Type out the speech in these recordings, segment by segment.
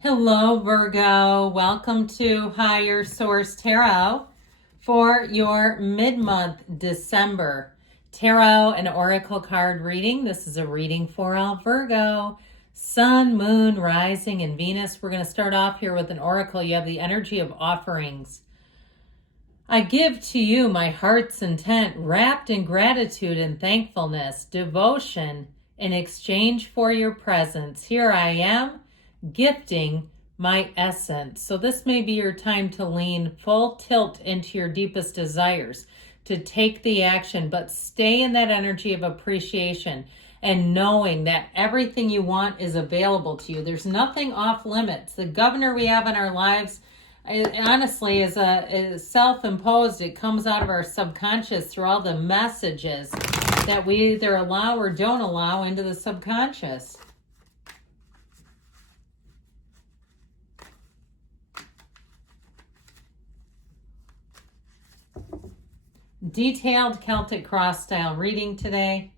Hello, Virgo. Welcome to Higher Source Tarot for your mid-month December tarot and oracle card reading. This is a reading for all Virgo, Sun, Moon, Rising, and Venus. We're going to start off here with an oracle. You have the energy of offerings. I give to you my heart's intent, wrapped in gratitude and thankfulness, devotion in exchange for your presence. Here I am, gifting my essence. So this may be your time to lean full tilt into your deepest desires, to take the action, but stay in that energy of appreciation and knowing that everything you want is available to you. There's nothing off limits. The governor we have in our lives, honestly, is self-imposed. It comes out of our subconscious through all the messages that we either allow or don't allow into the subconscious. Detailed Celtic cross style reading today.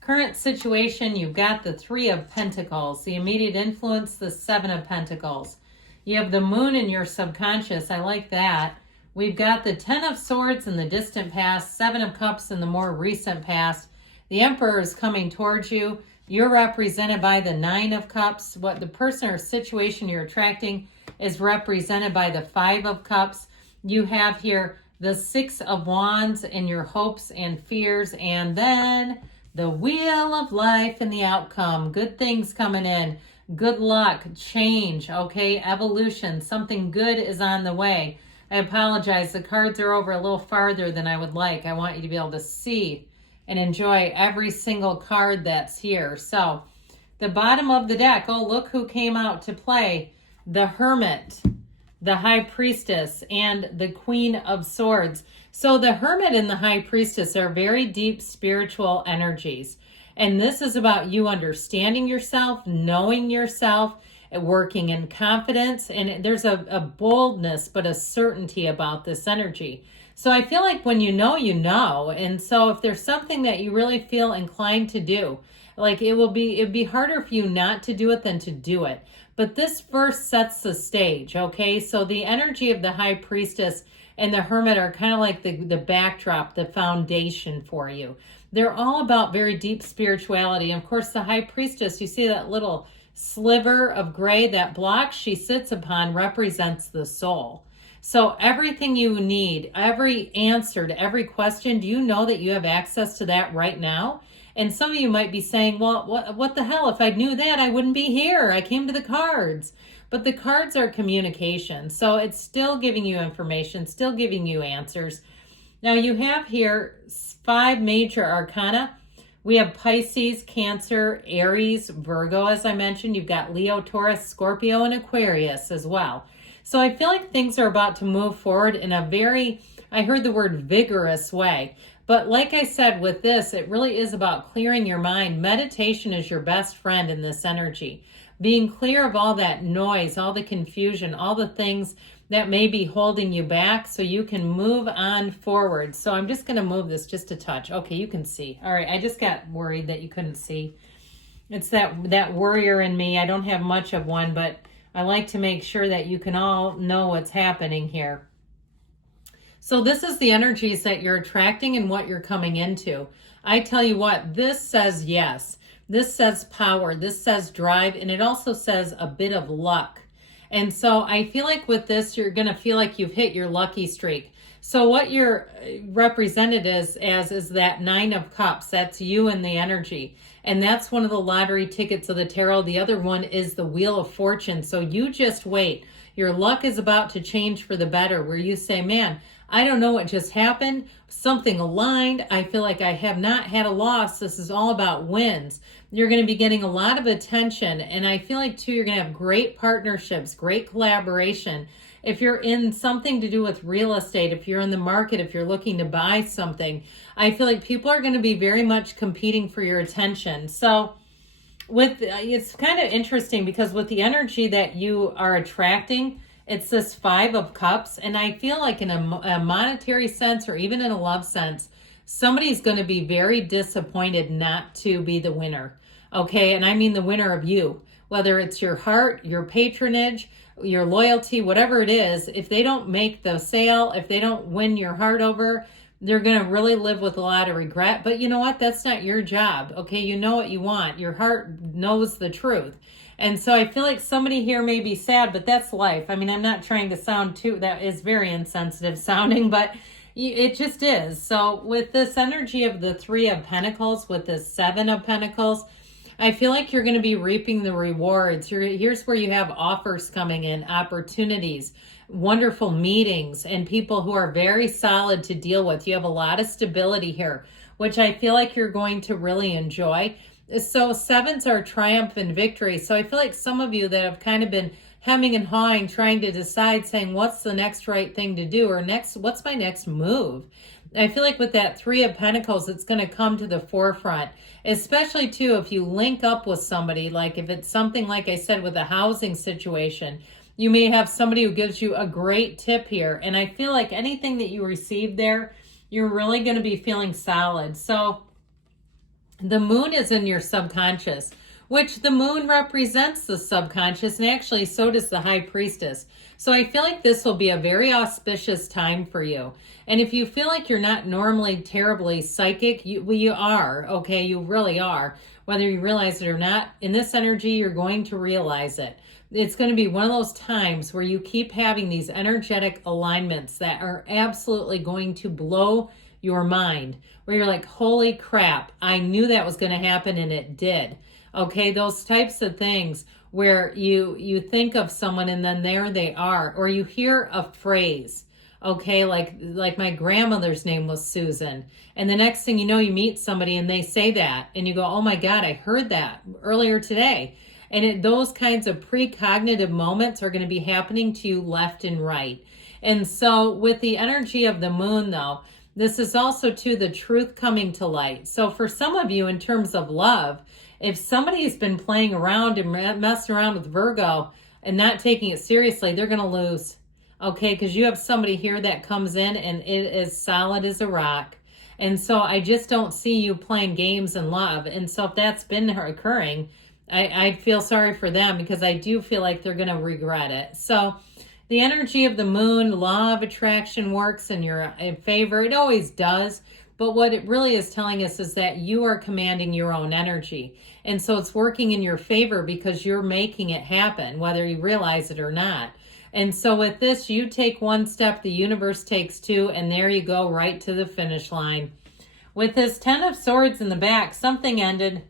Current situation, you've got the Three of Pentacles. The immediate influence, the Seven of Pentacles. You have the Moon in your subconscious. I like that. We've got the Ten of Swords in the distant past, Seven of Cups in the more recent past. The Emperor is coming towards you. You're represented by the Nine of Cups. What the person or situation you're attracting is represented by the Five of Cups. You have here the Six of Wands in your hopes and fears, and then the Wheel of Life and the outcome. Good things coming in. Good luck, change, okay, evolution. Something good is on the way. I apologize. The cards are over a little farther than I would like. I want you to be able to see and enjoy every single card that's here. So the bottom of the deck, oh, look who came out to play. The Hermit, the High Priestess, and the Queen of Swords. So the Hermit and the High Priestess are very deep spiritual energies. And this is about you understanding yourself, knowing yourself, working in confidence. And there's a boldness, but a certainty about this energy. So I feel like when you know, you know. And so if there's something that you really feel inclined to do, like it'd be harder for you not to do it than to do it. But this first sets the stage, okay? So the energy of the High Priestess and the Hermit are kind of like the backdrop, the foundation for you. They're all about very deep spirituality. And of course, the High Priestess, you see that little sliver of gray, that block she sits upon represents the soul. So everything you need, every answer to every question, do you know that you have access to that right now? And some of you might be saying, well, what the hell? If I knew that, I wouldn't be here. I came to the cards. But the cards are communication. So it's still giving you information, still giving you answers. Now you have here 5 major arcana. We have Pisces, Cancer, Aries, Virgo, as I mentioned. You've got Leo, Taurus, Scorpio, and Aquarius as well. So I feel like things are about to move forward in a very, I heard the word vigorous way. But like I said, with this, it really is about clearing your mind. Meditation is your best friend in this energy. Being clear of all that noise, all the confusion, all the things that may be holding you back so you can move on forward. So I'm just going to move this just a touch. Okay, you can see. All right, I just got worried that you couldn't see. It's that worrier in me. I don't have much of one, but I like to make sure that you can all know what's happening here. So this is the energies that you're attracting and what you're coming into. I tell you what, this says yes. This says power. This says drive. And it also says a bit of luck. And so I feel like with this, you're going to feel like you've hit your lucky streak. So what you're represented as is that Nine of Cups. That's you and the energy. And that's one of the lottery tickets of the tarot. The other one is the Wheel of Fortune. So you just wait. Your luck is about to change for the better, where you say, man, I don't know what just happened. Something aligned. I feel like I have not had a loss. This is all about wins. You're going to be getting a lot of attention. And I feel like, too, you're going to have great partnerships, great collaboration. If you're in something to do with real estate, if you're in the market, if you're looking to buy something, I feel like people are going to be very much competing for your attention. So it's kind of interesting because with the energy that you are attracting, it's this Five of Cups. And I feel like in a monetary sense or even in a love sense, somebody's going to be very disappointed not to be the winner. Okay. And I mean the winner of you. whether it's your heart, your patronage, your loyalty, whatever it is, if they don't make the sale, if they don't win your heart over, they're going to really live with a lot of regret. But you know what? That's not your job. Okay. You know what you want. Your heart knows the truth. And so I feel like somebody here may be sad, but that's life. I mean, I'm not trying to sound too, that is very insensitive sounding, but it just is. So with this energy of the 3 of Pentacles, with the 7 of Pentacles, I feel like you're going to be reaping the rewards. Here's where you have offers coming in, opportunities, wonderful meetings, and people who are very solid to deal with. You have a lot of stability here, which I feel like you're going to really enjoy. So 7s are triumph and victory. So I feel like some of you that have kind of been hemming and hawing, trying to decide, saying, what's the next right thing to do? Or what's my next move? I feel like with that 3 of Pentacles, it's going to come to the forefront, especially too, if you link up with somebody, like if it's something, like I said, with a housing situation, you may have somebody who gives you a great tip here. And I feel like anything that you receive there, you're really going to be feeling solid. So the moon is in your subconscious, which the moon represents the subconscious, and actually so does the high priestess. So I feel like this will be a very auspicious time for you. And if you feel like you're not normally terribly psychic, you are, okay? You really are. Whether you realize it or not, in this energy, you're going to realize it. It's going to be one of those times where you keep having these energetic alignments that are absolutely going to blow your mind, where you're like, holy crap, I knew that was going to happen and it did. Okay, those types of things where you think of someone and then there they are, or you hear a phrase, okay, like my grandmother's name was Susan, and the next thing you know, you meet somebody and they say that, and you go, oh my God, I heard that earlier today. And those kinds of precognitive moments are going to be happening to you left and right. And so with the energy of the moon, though, this is also too the truth coming to light. So for some of you, in terms of love, if somebody's been playing around and messing around with Virgo and not taking it seriously, they're going to lose. Okay, because you have somebody here that comes in and it is solid as a rock. And so I just don't see you playing games in love. And so if that's been occurring, I feel sorry for them, because I do feel like they're going to regret it. So the energy of the moon, law of attraction, works in your favor. It always does. But what it really is telling us is that you are commanding your own energy. And so it's working in your favor because you're making it happen, whether you realize it or not. And so with this, you take one step, the universe takes 2, and there you go, right to the finish line. With this 10 of Swords in the back, something ended.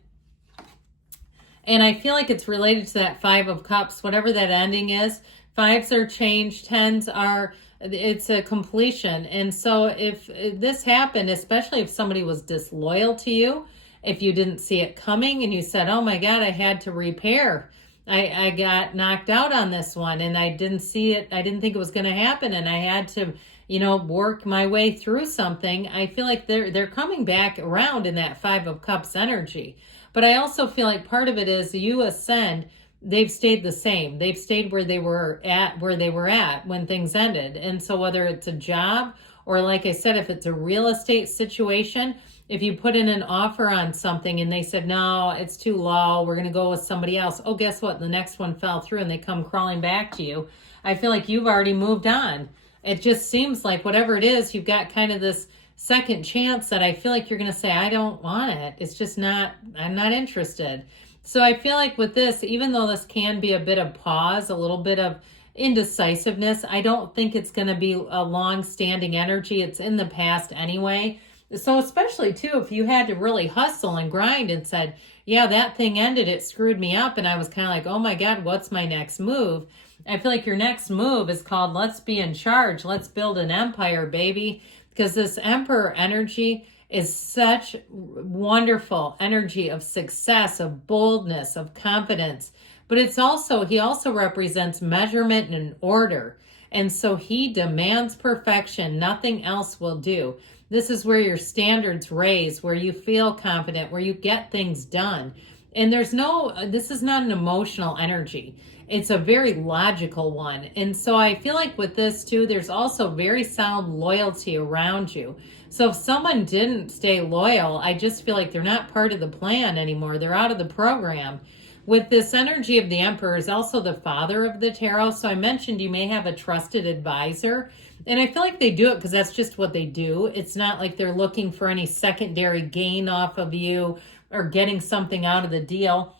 And I feel like it's related to that 5 of Cups, whatever that ending is. 5s are change, 10s are, it's a completion. And so if this happened, especially if somebody was disloyal to you, if you didn't see it coming and you said, oh my God, I had to repair. I got knocked out on this one and I didn't see it. I didn't think it was going to happen. And I had to, work my way through something. I feel like they're coming back around in that 5 of Cups energy. But I also feel like part of it is you ascend. They've stayed the same. They've stayed where they were at when things ended. And so whether it's a job or, like I said, if it's a real estate situation, if you put in an offer on something and they said, no, it's too low, we're going to go with somebody else. Oh, guess what? The next one fell through and they come crawling back to you. I feel like you've already moved on. It just seems like whatever it is, you've got kind of this second chance that I feel like you're going to say, I don't want it. It's just I'm not interested. So I feel like with this, even though this can be a bit of pause, a little bit of indecisiveness, I don't think it's going to be a long-standing energy. It's in the past anyway. So especially too, if you had to really hustle and grind and said, yeah, that thing ended, it screwed me up. And I was kind of like, oh my God, what's my next move? I feel like your next move is called, let's be in charge. Let's build an empire, baby. Because this Emperor energy is such wonderful energy of success, of boldness, of confidence. But he also represents measurement and order. And so he demands perfection. Nothing else will do. This is where your standards raise, where you feel confident, where you get things done. And this is not an emotional energy. It's a very logical one. And so I feel like with this too, there's also very sound loyalty around you. So if someone didn't stay loyal, I just feel like they're not part of the plan anymore. They're out of the program. With this energy of the Emperor is also the father of the tarot. So I mentioned you may have a trusted advisor. And I feel like they do it because that's just what they do. It's not like they're looking for any secondary gain off of you or getting something out of the deal.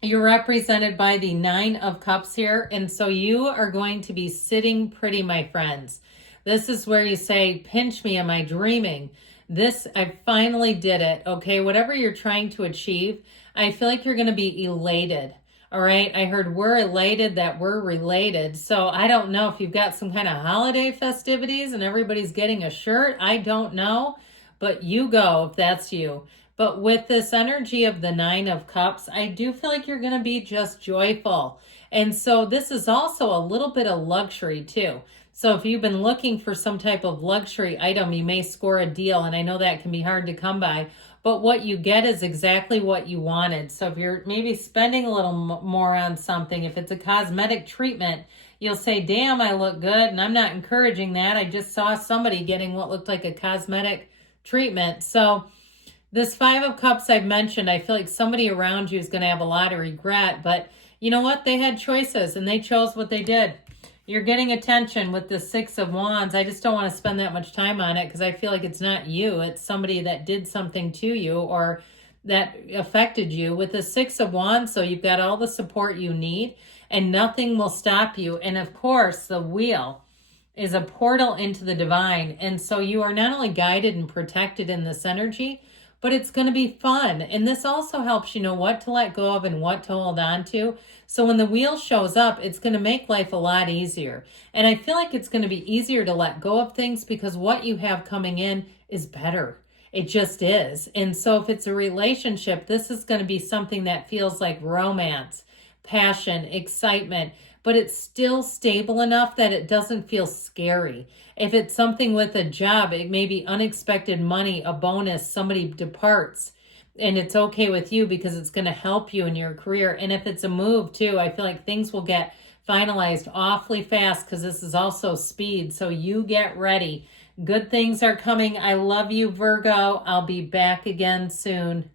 You're represented by the 9 of Cups here. And so you are going to be sitting pretty, my friends. This is where you say, pinch me, am I dreaming? I finally did it. Okay, whatever you're trying to achieve, I feel like you're going to be elated. All right, I heard we're elated that we're related. So I don't know if you've got some kind of holiday festivities and everybody's getting a shirt. I don't know, but you go if that's you. But with this energy of the 9 of Cups, I do feel like you're going to be just joyful. And so this is also a little bit of luxury too. So if you've been looking for some type of luxury item, you may score a deal. And I know that can be hard to come by. But what you get is exactly what you wanted. So if you're maybe spending a little more on something, if it's a cosmetic treatment, you'll say, damn, I look good. And I'm not encouraging that. I just saw somebody getting what looked like a cosmetic treatment. So this 5 of Cups I've mentioned, I feel like somebody around you is going to have a lot of regret. But you know what? They had choices and they chose what they did. You're getting attention with the 6 of Wands. I just don't want to spend that much time on it because I feel like it's not you. It's somebody that did something to you or that affected you. With the 6 of Wands, so you've got all the support you need and nothing will stop you. And of course, the Wheel is a portal into the divine. And so you are not only guided and protected in this energy, but it's going to be fun. And this also helps you know what to let go of and what to hold on to. So when the Wheel shows up, it's going to make life a lot easier. And I feel like it's going to be easier to let go of things because what you have coming in is better. It just is. And so if it's a relationship, this is going to be something that feels like romance, passion, excitement, but it's still stable enough that it doesn't feel scary. If it's something with a job, it may be unexpected money, a bonus, somebody departs, and it's okay with you because it's going to help you in your career. And if it's a move too, I feel like things will get finalized awfully fast because this is also speed. So you get ready. Good things are coming. I love you, Virgo. I'll be back again soon.